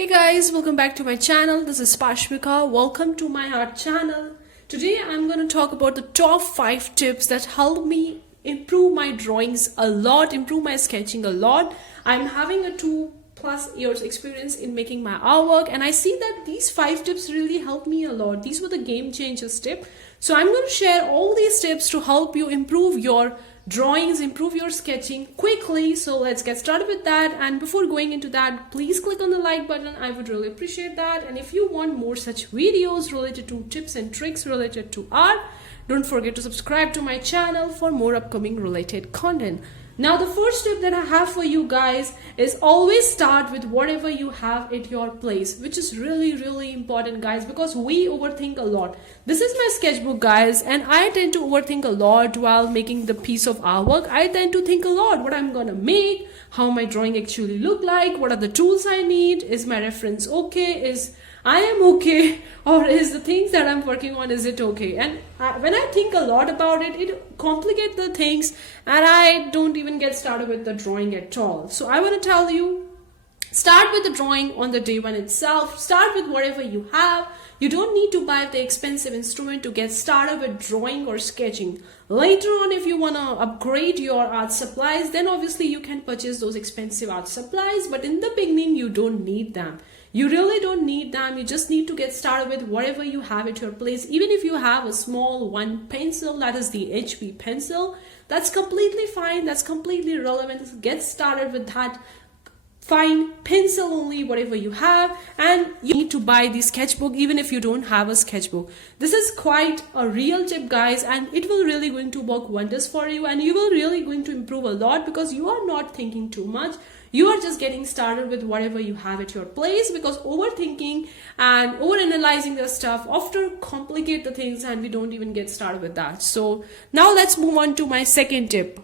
Hey guys, welcome back to my channel. This is Pashmika. Welcome to my art channel. Today I'm going to talk about the top 5 tips that help me improve my drawings a lot, improve my sketching a lot. I'm having a 2+ years experience in making my artwork, and I see that these 5 tips really help me a lot. These were the game changers tip. So I'm going to share all these tips to help you improve your drawings, improve your sketching quickly. So let's get started with that. And before going into that, please click on the like button. I would really appreciate that. And if you want more such videos related to tips and tricks related to art, don't forget to subscribe to my channel for more upcoming related content. Now, the first tip that I have for you guys is always start with whatever you have at your place, which is really important, guys, because we overthink a lot. This is my sketchbook, guys, and I tend to overthink a lot while making the piece of artwork. I tend to think a lot what I'm gonna make, how my drawing actually look like, what are the tools I need, is my reference okay, is I am okay, or is the things that I'm working on, is it okay? And when I think a lot about it, it complicates the things, and I don't even get started with the drawing at all. So I want to tell you, start with the drawing on the day one itself. Start with whatever you have. You don't need to buy the expensive instrument to get started with drawing or sketching. Later on, if you want to upgrade your art supplies, then obviously you can purchase those expensive art supplies. But in the beginning, you don't need them. You really don't need them. You just need to get started with whatever you have at your place. Even if you have a small one pencil, that is the HB pencil, that's completely fine. That's completely relevant. Get started with that fine pencil only, whatever you have. And you need to buy the sketchbook even if you don't have a sketchbook. This is quite a real tip, guys, and it will really going to work wonders for you, and you will really going to improve a lot because you are not thinking too much. You are just getting started with whatever you have at your place, because overthinking and overanalyzing the stuff often complicate the things, and we don't even get started with that. So now let's move on to my second tip.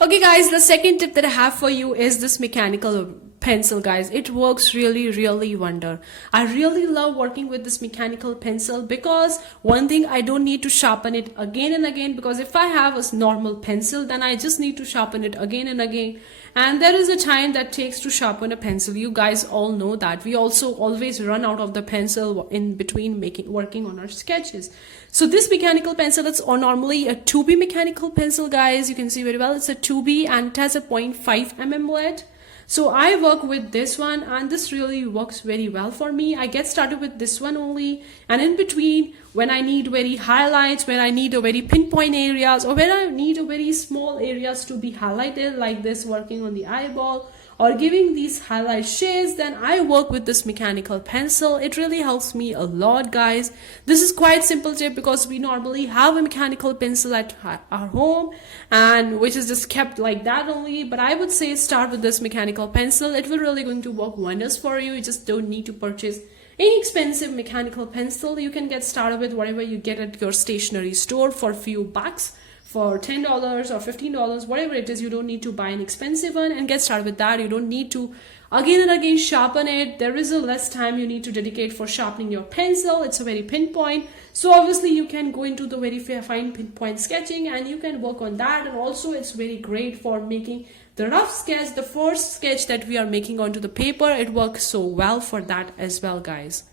Okay guys, the second tip that I have for you is this mechanical pencil, guys. It works really wonder. I really love working with this mechanical pencil because one thing, I don't need to sharpen it again and again, because if I have a normal pencil, then I just need to sharpen it again and again, and there is a time that takes to sharpen a pencil. You guys all know that. We also always run out of the pencil in between working on our sketches. So this mechanical pencil, it's normally a 2B mechanical pencil, guys. You can see very well it's a 2B, and it has a 0.5 mm lead. So I work with this one, and this really works very well for me. I get started with this one only, and in between, when I need very highlights, when I need a very pinpoint areas, or when I need a very small areas to be highlighted, like this, working on the eyeball or giving these highlight shades, then I work with this mechanical pencil. It really helps me a lot, guys. This is quite simple tip because we normally have a mechanical pencil at our home, and which is just kept like that only. But I would say start with this mechanical pencil. It will really going to work wonders for you. You just don't need to purchase any expensive mechanical pencil. You can get started with whatever you get at your stationery store for a few bucks, for $10 or $15, whatever it is. You don't need to buy an expensive one and get started with that. You don't need to again and again sharpen it. There is a less time you need to dedicate for sharpening your pencil. It's a very pinpoint. So obviously you can go into the very fine pinpoint sketching, and you can work on that. And also it's very great for making the rough sketch, the first sketch that we are making onto the paper. It works so well for that as well, guys.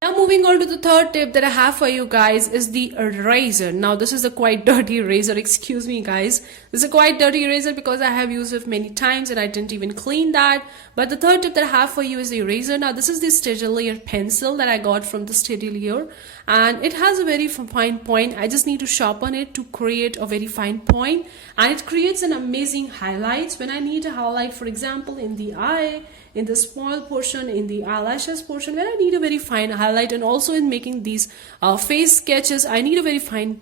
Now moving on to the third tip that I have for you guys is the eraser. Now this is a quite dirty eraser, excuse me guys. This is a quite dirty eraser because I have used it many times and I didn't even clean that. But the third tip that I have for you is the eraser. Now this is the Steadilier pencil that I got from the Steadilier, and it has a very fine point. I just need to sharpen it to create a very fine point, and it creates an amazing highlights. When I need to highlight, for example, in the eye, in the small portion, in the eyelashes portion, where I need a very fine highlight, and also in making these face sketches, I need a very fine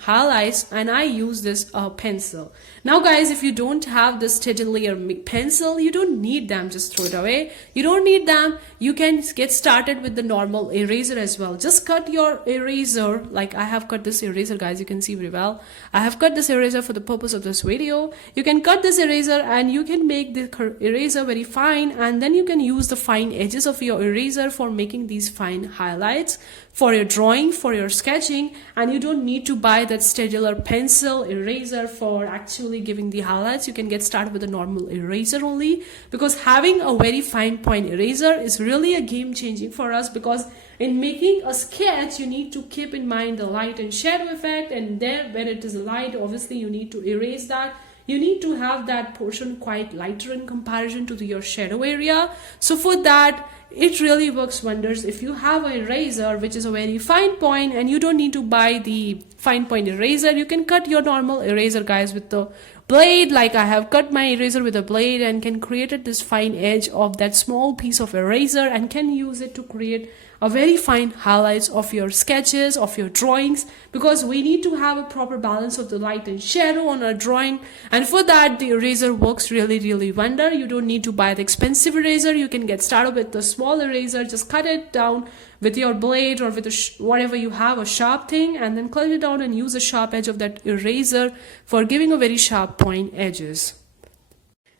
highlights, and I use this pencil. Now guys, if you don't have this Steadilier pencil, you don't need them. Just throw it away. You don't need them. You can get started with the normal eraser as well. Just cut your eraser, like I have cut this eraser, guys. You can see very well. I have cut this eraser for the purpose of this video. You can cut this eraser and you can make the eraser very fine, and and then you can use the fine edges of your eraser for making these fine highlights for your drawing, for your sketching. And you don't need to buy that steadier pencil eraser for actually giving the highlights. You can get started with a normal eraser only, because having a very fine point eraser is really a game changing for us, because in making a sketch you need to keep in mind the light and shadow effect, and there when it is light, obviously you need to erase that. You need to have that portion quite lighter in comparison to your shadow area. So for that, it really works wonders if you have an eraser which is a very fine point, and you don't need to buy the fine point eraser. You can cut your normal eraser, guys, with the blade. Like I have cut my eraser with a blade and can create this fine edge of that small piece of eraser, and can use it to create a very fine highlights of your sketches, of your drawings, because we need to have a proper balance of the light and shadow on our drawing. And for that, the eraser works really wonder. You don't need to buy the expensive eraser. You can get started with the small eraser. Just cut it down with your blade or with whatever you have, a sharp thing, and then cut it down and use the sharp edge of that eraser for giving a very sharp point edges.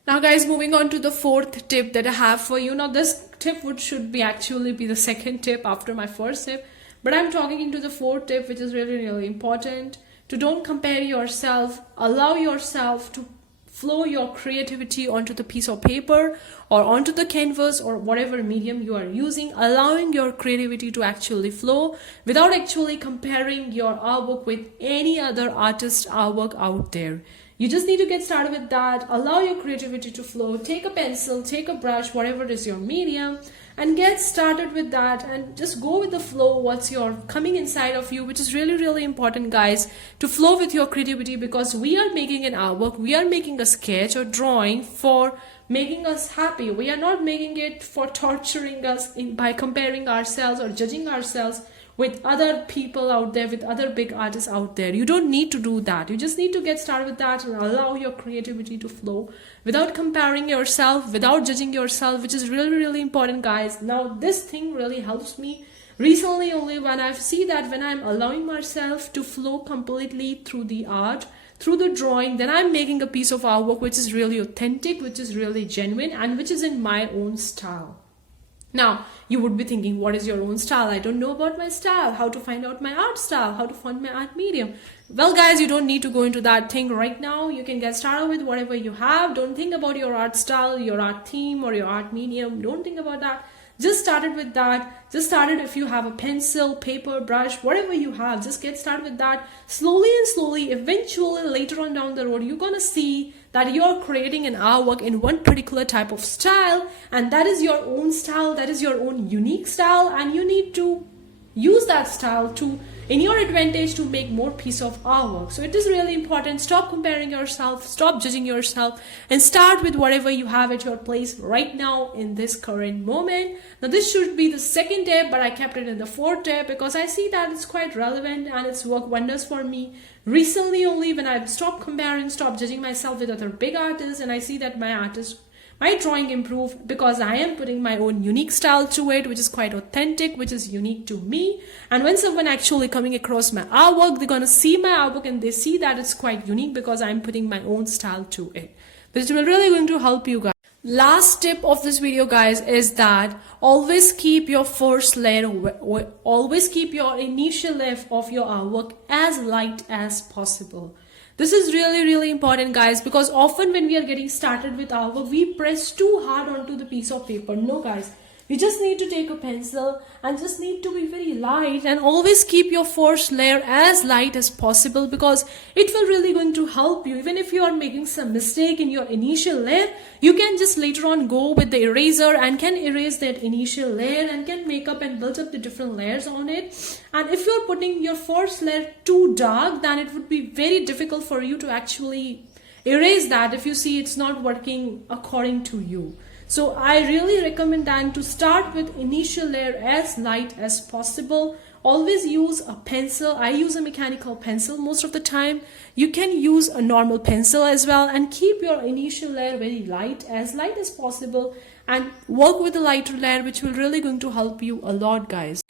Now guys, moving on to the fourth tip that I have for you. Now this tip should be actually be the second tip after my first tip, but I'm talking into the fourth tip, which is really important. To don't compare yourself. Allow yourself to flow your creativity onto the piece of paper or onto the canvas or whatever medium you are using, allowing your creativity to actually flow without actually comparing your artwork with any other artist's artwork out there. You just need to get started with that. Allow your creativity to flow. Take a pencil, take a brush, whatever is your medium, and get started with that, and just go with the flow, what's your coming inside of you, which is really important, guys, to flow with your creativity, because we are making an artwork, we are making a sketch or drawing for making us happy. We are not making it for torturing us by comparing ourselves or judging ourselves with other people out there, with other big artists out there. You don't need to do that. You just need to get started with that and allow your creativity to flow without comparing yourself, without judging yourself, which is really important, guys. Now this thing really helps me recently only when I see that when I'm allowing myself to flow completely through the art, through the drawing, then I'm making a piece of artwork which is really authentic, which is really genuine, and which is in my own style. Now, you would be thinking, what is your own style? I don't know about my style. How to find out my art style? How to find my art medium? Well, guys, you don't need to go into that thing right now. You can get started with whatever you have. Don't think about your art style, your art theme, or your art medium. Don't think about that. Just started with that. Just started if you have a pencil, paper, brush, whatever you have. Just get started with that. Slowly and slowly, eventually, later on down the road, you're going to see that you're creating an artwork in one particular type of style, and that is your own style, that is your own unique style, and you need to use that style to in your advantage to make more piece of artwork. So it is really important. Stop comparing yourself, stop judging yourself, and start with whatever you have at your place right now in this current moment. Now this should be the second tip, but I kept it in the fourth tip because I see that it's quite relevant and it's worked wonders for me recently only, when I stopped comparing, stopped judging myself with other big artists, and I see that my drawing improved because I am putting my own unique style to it, which is quite authentic, which is unique to me. And when someone actually coming across my artwork, they're going to see my artwork and they see that it's quite unique because I'm putting my own style to it. This is really going to help you guys. Last tip of this video, guys, is that always keep your first layer, always keep your initial layer of your artwork as light as possible. This is really important, guys, because often when we are getting started with our work, we press too hard onto the piece of paper. No, guys, you just need to take a pencil and just need to be very light, and always keep your first layer as light as possible, because it will really going to help you. Even if you are making some mistake in your initial layer, you can just later on go with the eraser and can erase that initial layer and can make up and build up the different layers on it. And if you're putting your first layer too dark, then it would be very difficult for you to actually erase that if you see it's not working according to you. So I really recommend then to start with initial layer as light as possible. Always use a pencil. I use a mechanical pencil most of the time. You can use a normal pencil as well, and keep your initial layer very light as possible, and work with a lighter layer, which will really going to help you a lot, guys.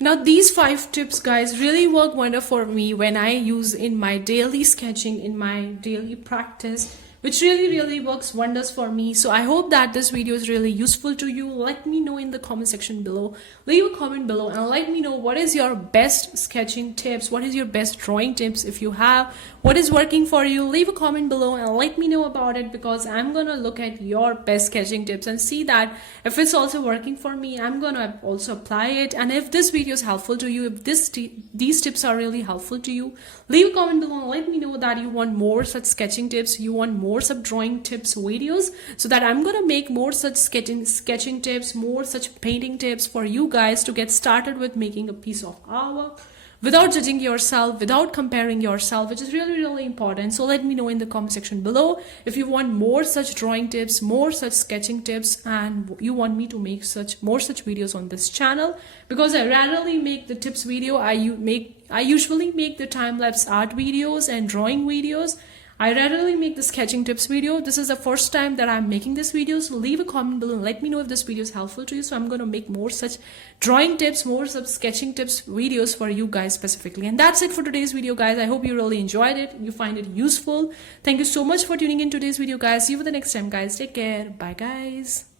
Now these 5 tips, guys, really work wonder for me when I use in my daily sketching, in my daily practice, which really works wonders for me. So I hope that this video is really useful to you. Let me know in the comment section below. Leave a comment below and let me know what is your best sketching tips, what is your best drawing tips if you have, what is working for you. Leave a comment below and let me know about it, because I'm gonna look at your best sketching tips and see that if it's also working for me, I'm gonna also apply it. And if this video is helpful to you, if these tips are really helpful to you, leave a comment below and let me know that you want more such sketching tips, you want more such drawing tips videos, so that I'm gonna make more such sketching tips, more such painting tips for you guys to get started with making a piece of artwork without judging yourself, without comparing yourself, which is really important. So let me know in the comment section below if you want more such drawing tips, more such sketching tips, and you want me to make more such videos on this channel, because I rarely make the tips video. I usually make the time-lapse art videos and drawing videos. I rarely make the sketching tips video. This is the first time that I'm making this video, so leave a comment below and let me know if this video is helpful to you. So I'm going to make more such drawing tips, more such sketching tips videos for you guys specifically. And that's it for today's video, guys. I hope you really enjoyed it, you find it useful. Thank you so much for tuning in today's video, guys. See you for the next time, guys. Take care. Bye, guys.